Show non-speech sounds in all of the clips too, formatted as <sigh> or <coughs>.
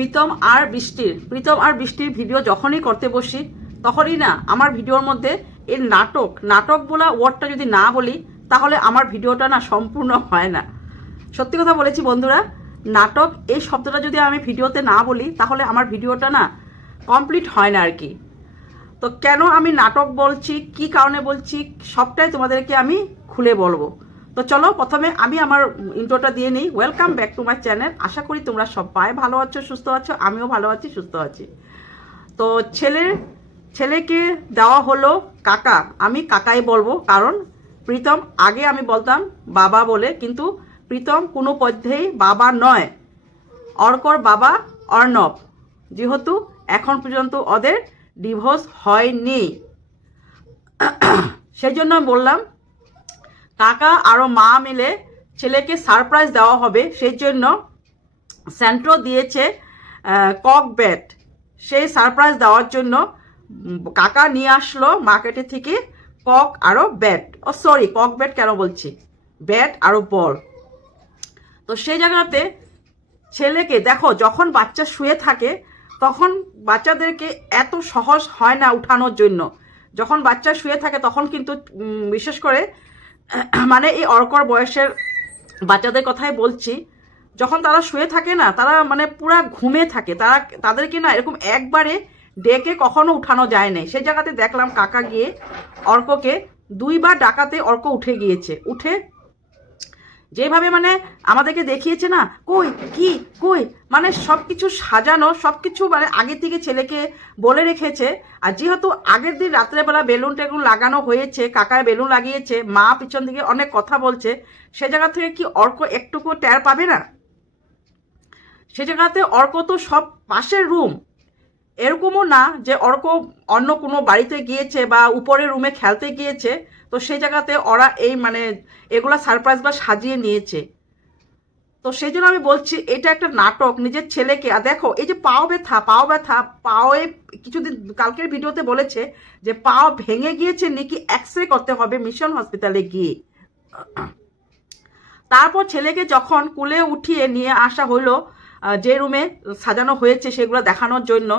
প্রীতম আর বৃষ্টির, প্রীতম আর বৃষ্টির ভিডিও যখনই করতে বসি, তখনই না, আমার ভিডিওর মধ্যে এর নাটক নাটক বলা ওয়ার্ডটা যদি না বলি, তাহলে আমার ভিডিওটা না সম্পূর্ণ হয় না। সত্যি কথা বলেছি বন্ধুরা, নাটক এই শব্দটা যদি আমি ভিডিওতে না বলি, তাহলে আমার ভিডিওটা না কমপ্লিট হয় না আর কি। তো কেন আমি নাটক বলছি, কি কারণে বলছি, সবটাই তোমাদেরকে আমি খুলে বলব। তো চলো প্রথমে আমি আমার ইন্ট্রোটা দিয়ে নিই। Welcome back to my channel আশা করি তোমরা সবাই ভালো আছো, সুস্থ আছো, আমিও ভালো আছি, সুস্থ আছি। তো ছেলে, ছেলেকে দেওয়া হলো কাকা। আমি কাকাই বলব, কারণ প্রীতম, আগে আমি বলতাম বাবা বলে, কিন্তু প্রীতম কোনো পধ্যেই বাবা নয়। অর্কর বাবা অর্ণব। যেহেতু এখন পর্যন্ত ওদের ডিভোর্স হয়নি। <coughs> সেই জন্য বললাম কাকা আরও মা মিলে ছেলেকে সারপ্রাইজ দেওয়া হবে। সেই জন্য সেন্ট্রো দিয়েছে কক ব্যাট। সেই সারপ্রাইজ দেওয়ার জন্য কাকা নিয়ে আসলো মার্কেটে থেকে কক আরও ব্যাট। ও সরি কক ব্যাট কেন বলছি? ব্যাট আরও বল। তো সেই জায়গাতে ছেলেকে, দেখো, যখন বাচ্চা শুয়ে থাকে, তখন বাচ্চাদেরকে এত সহজ হয় না উঠানোর জন্য। যখন বাচ্চা শুয়ে থাকে, তখন কিন্তু বিশেষ করে মানে এই অর্কর বয়সের বাচ্চাদের কথাই বলছি, যখন তারা শুয়ে থাকে না, তারা মানে পুরা ঘুমে থাকে, তারা তাদেরকে না এরকম একবারে ডেকে কখনো উঠানো যায় না সেই জায়গাতে দেখলাম কাকা গিয়ে অর্ককে দুইবার ডাকাতে অর্ক উঠে গিয়েছে। উঠে যেভাবে মানে আমাদেরকে দেখিয়েছে না, কই, কি, কই মানে সব কিছু সাজানো সব কিছু মানে আগে থেকে ছেলেকে বলে রেখেছে। আর যেহেতু আগের দিন রাত্রেবেলা বেলুন টেলুন লাগানো হয়েছে, কাকায় বেলুন লাগিয়েছে, মা পিছন দিকে অনেক কথা বলছে, সে জায়গা থেকে কি অর্ক একটুকু ট্যার পাবে না? সে জায়গাতে অর্ক তো সব পাশের রুম এরকমও না যে অর্ক অন্য কোনো বাড়িতে গিয়েছে বা উপরের রুমে খেলতে গিয়েছে, তো সেই জায়গাতে ওরা এই মানে এগুলা সারপ্রাইজ বা সাজিয়ে নিয়েছে। তো সেই জন্য আমি বলছি, এটা একটা নাটক, নিজের ছেলেকে। আর দেখো, এই যে পাও ব্যথা পাও ব্যথা, পাওয়ে কিছুদিন, কালকের ভিডিওতে বলেছে যে পাও ভেঙে গিয়েছে নাকি এক্স রে করতে হবে মিশন হসপিটালে গিয়ে। তারপর ছেলেকে যখন কুলে উঠিয়ে নিয়ে আসা হলো যে রুমে সাজানো হয়েছে সেগুলো দেখানোর জন্য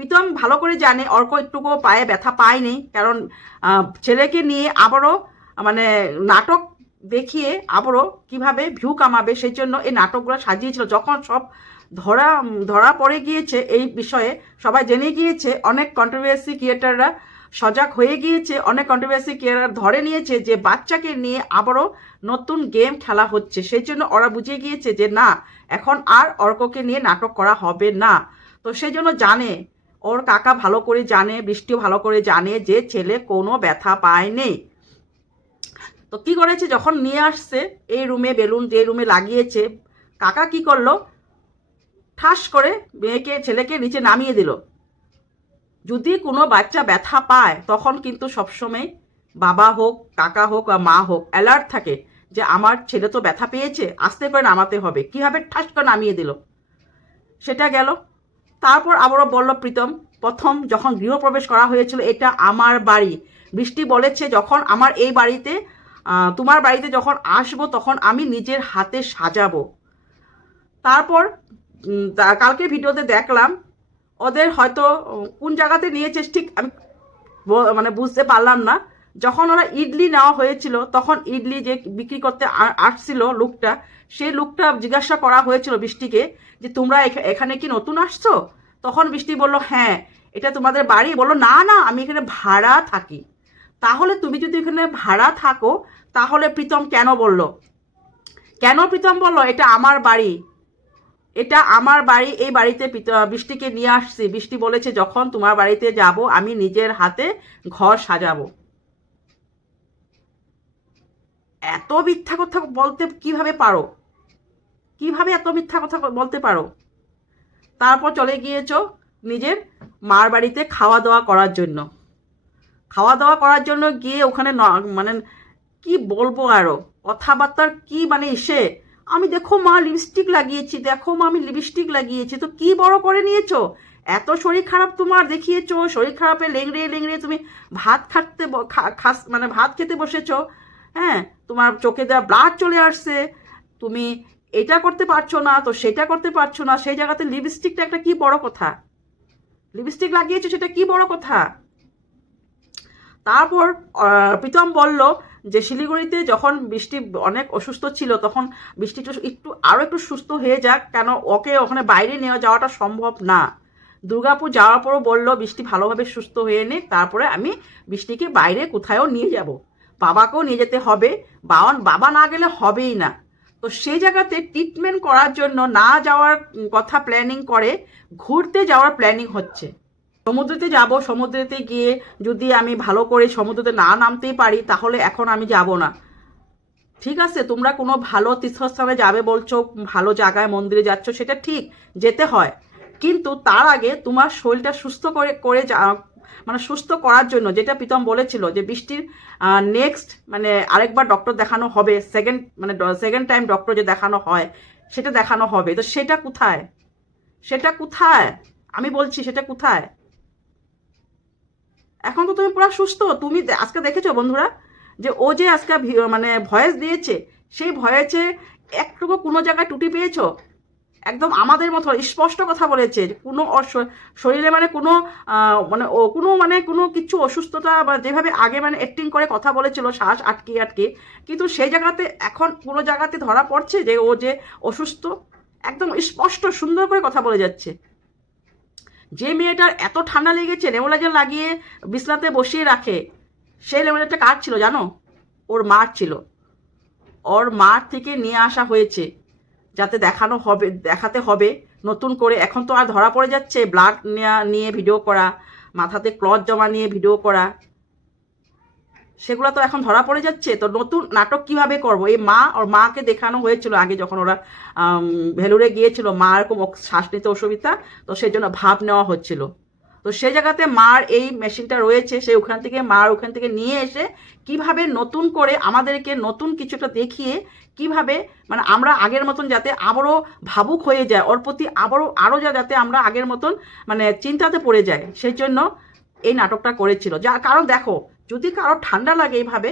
প্রীতম ভালো করে জানে, অর্ক একটুকু পায়ে ব্যথা পায়নি, কারণ ছেলেকে নিয়ে আবারও মানে নাটক দেখিয়ে আবারও কীভাবে ভিউ কামাবে সেই জন্য এই নাটকগুলো সাজিয়েছিল। যখন সব ধরা ধরা পড়ে গিয়েছে এই বিষয়ে, সবাই জেনে গিয়েছে, অনেক কন্ট্রোভার্সি ক্রিয়েটাররা সজাগ হয়ে গিয়েছে, অনেক কন্ট্রোভার্সি ক্রিয়েটার ধরে নিয়েছে যে বাচ্চাকে নিয়ে আবারও নতুন গেম খেলা হচ্ছে। সেই জন্য ওরা বুঝিয়ে গিয়েছে যে না, এখন আর অর্ককে নিয়ে নাটক করা হবে না। তো সেই জন্য জানে ওর কাকা ভালো করে জানে, বৃষ্টিও ভালো করে জানে যে ছেলে কোনো ব্যথা পায়নি। তো কি করেছে? যখন নিয়ে আসছে এই রুমে বেলুন, যে রুমে লাগিয়েছে, কাকা কি করল? ঠাস করে মেয়েকে, ছেলেকে নিচে নামিয়ে দিল। যদি কোনো বাচ্চা ব্যথা পায়, তখন কিন্তু সবসময় বাবা হোক, কাকা হোক বা মা হোক অ্যালার্ট থাকে যে আমার ছেলে তো ব্যথা পেয়েছে, আস্তে করে নামাতে হবে। কীভাবে ঠাস করে নামিয়ে দিল? সেটা গেল। তারপর আবারও বলল, প্রীতম, প্রথম যখন গৃহপ্রবেশ করা হয়েছিল, এটা আমার বাড়ি। বৃষ্টি বলেছে যখন আমার এই বাড়িতে তোমার বাড়িতে যখন আসব, তখন আমি নিজের হাতে সাজাবো। তারপর কালকে ভিডিওতে দেখলাম, ওদের হয়তো কোন জায়গাতে নিয়েছে, ঠিক আমি মানে বুঝতে পারলাম না। যখন ওরা ইডলি নেওয়া হয়েছিল, তখন ইডলি যে বিক্রি করতে আসছিল লোকটা সেই লোকটা জিজ্ঞাসা করা হয়েছিল বৃষ্টিকে যে, তোমরা এখা- এখানে কি নতুন আসছো? তখন বৃষ্টি বলল হ্যাঁ এটা তোমাদের বাড়ি। বলল, না না, আমি এখানে ভাড়া থাকি। তাহলে তুমি যদি এখানে ভাড়া থাকো, তাহলে প্রীতম কেন বলল? কেন প্রীতম বলল, এটা আমার বাড়ি। এটা আমার বাড়ি, এই বাড়িতে বৃষ্টিকে নিয়ে আসছি। বৃষ্টি বলেছে, যখন তোমার বাড়িতে যাব, আমি নিজের হাতে ঘর সাজাবো। এত মিথ্যা কথা বলতে কীভাবে পারো? কীভাবে এত মিথ্যা কথা বলতে পারো? তারপর চলে গিয়েছো নিজের মার বাড়িতে খাওয়া দাওয়া করার জন্য। খাওয়া দাওয়া করার জন্য গিয়ে ওখানে মানে কি বলব আরও? কথাবার্তার কি মানে এসে আমি দেখো মা লিপস্টিক লাগিয়েছি, দেখো মা আমি লিপস্টিক লাগিয়েছি, তো কি বড় করে নিয়েছো? এত শরীর খারাপ তোমার দেখিয়েছো, শরীর খারাপে লেংড়ে লেংড়ে তুমি ভাত খাটতে খাস মানে ভাত খেতে বসেছো। হ্যাঁ তোমার চোখে দেওয়া ব্লাড চলে আসছে, তুমি এটা করতে পারছ না, তো সেটা করতে পারছ না, সেই জায়গাতে লিপস্টিকটা একটা কি বড় কথা? লিপস্টিক লাগিয়েছো, সেটা কি বড় কথা? তারপর প্রীতম বলল যে শিলিগুড়িতে যখন বৃষ্টি অনেক অসুস্থ ছিল, তখন বৃষ্টি একটু আরও একটু সুস্থ হয়ে যাক, কেন ওকে ওখানে বাইরে নিয়ে যাওয়াটা সম্ভব না। দুর্গাপুর যাওয়ার পরও বলল, বৃষ্টি ভালোভাবে সুস্থ হয়ে নিক, তারপরে আমি বৃষ্টিকে বাইরে কোথায়ও নিয়ে যাব। বাবাকেও নিয়ে যেতে হবে। বাবা বাবা না গেলে হবেই না। তো সেই জায়গাতে ট্রিটমেন্ট করার জন্য না যাওয়ার কথা প্ল্যানিং করে ঘুরতে যাওয়ার প্ল্যানিং হচ্ছে। সমুদ্রেতে যাব, সমুদ্রেতে গিয়ে যদি আমি ভালো করে সমুদ্রেতে না নামতেই পারি, তাহলে এখন আমি যাব না। ঠিক আছে, তোমরা কোনো ভালো তীর্থস্থানে যাবে বলছো, ভালো জায়গায় মন্দিরে যাচ্ছ, সেটা ঠিক, যেতে হয়। কিন্তু তার আগে তোমার শরীরটা সুস্থ করে করে মানে সুস্থ করার জন্য, যেটা প্রীতম বলেছিল যে বৃষ্টির নেক্সট মানে আরেকবার ডক্টর দেখানো হবে সেকেন্ড মানে সেকেন্ড টাইম ডক্টর যে দেখানো হয়, সেটা দেখানো হবে। তো সেটা কোথায়? সেটা কোথায়? আমি বলছি সেটা কোথায়? এখন তো তুমি পুরো সুস্থ। তুমি আজকে দেখেছ বন্ধুরা? যে ও যে আজকে মানে ভয়েস দিয়েছে, সেই ভয়েসে একটুকু কোনো জায়গায় টুটি পেয়েছ? একদম আমাদের মতো স্পষ্ট কথা বলেছে কোনো শরীরে মানে কোনো মানে ও কোনো মানে কোনো কিছু অসুস্থতা বা যেভাবে আগে মানে অ্যাক্টিং করে কথা বলেছিল, শ্বাস আটকে আটকে কিন্তু সেই জায়গাতে এখন কোনো জায়গাতে ধরা পড়ছে যে ও যে অসুস্থ, একদম স্পষ্ট সুন্দর করে কথা বলে যাচ্ছে। যে মেয়েটার এত ঠান্ডা লেগেছে নেমোলাইজার লাগিয়ে বিছনাতে বসিয়ে রাখে, সেই নেমোলাইজারটা কার ছিল জানো? ওর মার ছিল। ওর মার থেকে নিয়ে আসা হয়েছে। যাতে দেখানো হবে, দেখাতে হবে। নতুন করে এখন তো আর ধরা পড়ে যাচ্ছে ব্লাড নিয়ে ভিডিও করা, মাথাতে ক্লথ জমা নিয়ে ভিডিও করা। সেগুলো তো এখন ধরা পড়ে যাচ্ছে। তো নতুন নাটক কীভাবে করব? এই মা ওর মাকে দেখানো হয়েছিল আগে যখন ওরা ভেলুরে গিয়েছিল মা এরকম শ্বাস নিতে অসুবিধা, তো সেই জন্য ভাব নেওয়া হচ্ছিল। তো সেই জায়গাতে মার এই মেশিনটা রয়েছে, সে ওখান থেকে মার ওখান থেকে নিয়ে এসে কীভাবে নতুন করে আমাদেরকে নতুন কিছুটা দেখিয়ে কীভাবে মানে আমরা আগের মতন যাতে আবারও ভাবুক হয়ে যায়, ওর প্রতি আবারও আরও যাতে আমরা আগের মতন মানে চিন্তাতে পড়ে যাই সেই জন্য এই নাটকটা করেছিল। যা, কারণ দেখো, যদি কারও ঠান্ডা লাগে এইভাবে,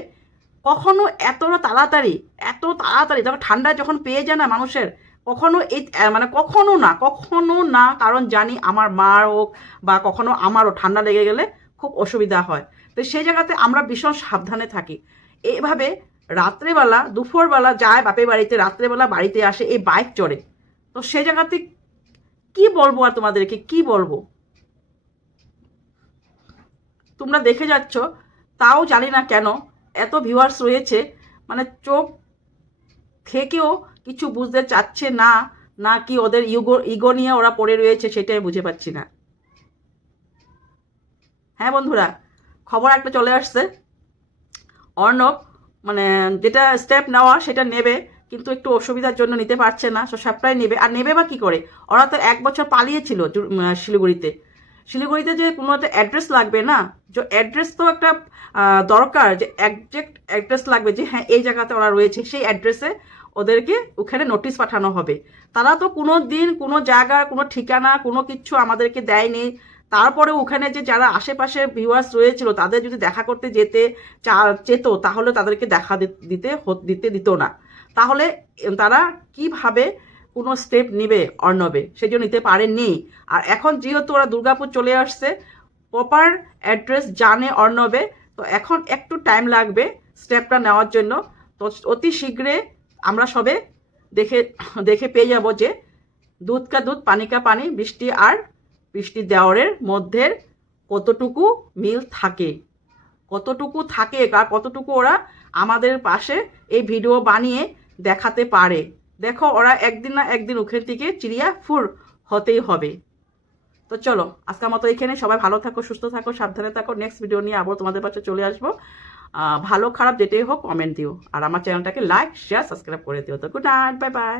কখনো এতটা তাড়াতাড়ি, এত তাড়াতাড়ি তখন ঠান্ডা যখন পেয়ে যায় না মানুষের কখনো এই মানে কখনো না কখনো না, কারণ জানি আমার মার হোক বা কখনো আমারও ঠান্ডা লেগে গেলে খুব অসুবিধা হয়। তো সেই জায়গাতে আমরা ভীষণ সাবধানে থাকি। এইভাবে রাত্রেবেলা, দুপুরবেলা যায় বাপের বাড়িতে, রাত্রেবেলা বাড়িতে আসে, এই বাইক চড়ে। তো সেই জায়গাতে কি বলব আর তোমাদেরকে, কি বলব? তোমরা দেখে যাচ্ছ, তাও জানি না কেন, এত ভিউয়ার্স রয়েছে মানে চোখ থেকেও কিছু বুঝতে চাচ্ছে না না কি ওদের ইগো নিয়ে ওরা পড়ে রয়েছে সেটাই বুঝে পাচ্ছি না। হ্যাঁ বন্ধুরা, খবর একটা চলে আসছে। অর্ণব মানে যেটা স্টেপ নেওয়া সেটা নেবে, কিন্তু একটু অসুবিধার জন্য নিতে পারছে না সো সবটাই নেবে। আর নেবে বা কি করে? ওরা তো এক বছর পালিয়েছিল শিলিগুড়িতে। শিলিগুড়িতে যে কোনো একটা অ্যাড্রেস লাগবে না? যে অ্যাড্রেস তো একটা দরকার যে একজ্যাক্ট অ্যাড্রেস লাগবে যে হ্যাঁ এই জায়গাতে ওরা রয়েছে, সেই অ্যাড্রেসে ওদেরকে ওখানে নোটিশ পাঠানো হবে। তারা তো কোনো দিন, কোনো জায়গার কোনো ঠিকানা, কোনো কিছু আমাদেরকে দেয়নি। তারপরে ওখানে যে যারা আশেপাশে ভিউয়ার্স রয়েছিল, তাদের যদি দেখা করতে যেতে চা- চেত, তাহলে তাদেরকে দেখা দিতে দিতে দিত না। তাহলে তারা কীভাবে কোনো স্টেপ নেবে অর্ণবে? সেই জন্য নিতে পারেননি। আর এখন যেহেতু ওরা দুর্গাপুর চলে আসছে প্রপার অ্যাড্রেস জানে অর্ণবে। তো এখন একটু টাইম লাগবে স্টেপটা নেওয়ার জন্য। তো অতি শীঘ্রে আমরা সবে দেখে দেখে পেয়ে যাব যে দুধ কা দুধ, পানি কা পানি, বৃষ্টি আর বৃষ্টি দেওয়ারের মধ্যে কতটুকু মিল থাকে? কতটুকু থাকে আর কতটুকু ওরা আমাদের পাশে এই ভিডিও বানিয়ে দেখাতে পারে? দেখো, ওরা একদিন না একদিন ওখান থেকে চিড়িয়া ফুর হতেই হবে। তো চলো, আজকের মতো এখানে সবাই ভালো থাকো, সুস্থ থাকো, সাবধানে থাকো। নেক্সট ভিডিও নিয়ে আবার তোমাদের পাশে চলে আসব। ভালো খারাপ যেটাই হোক কমেন্ট দিও। আর আমার চ্যানেলটাকে লাইক শেয়ার সাবস্ক্রাইব করে দিও। তো গুড নাইট বাই বাই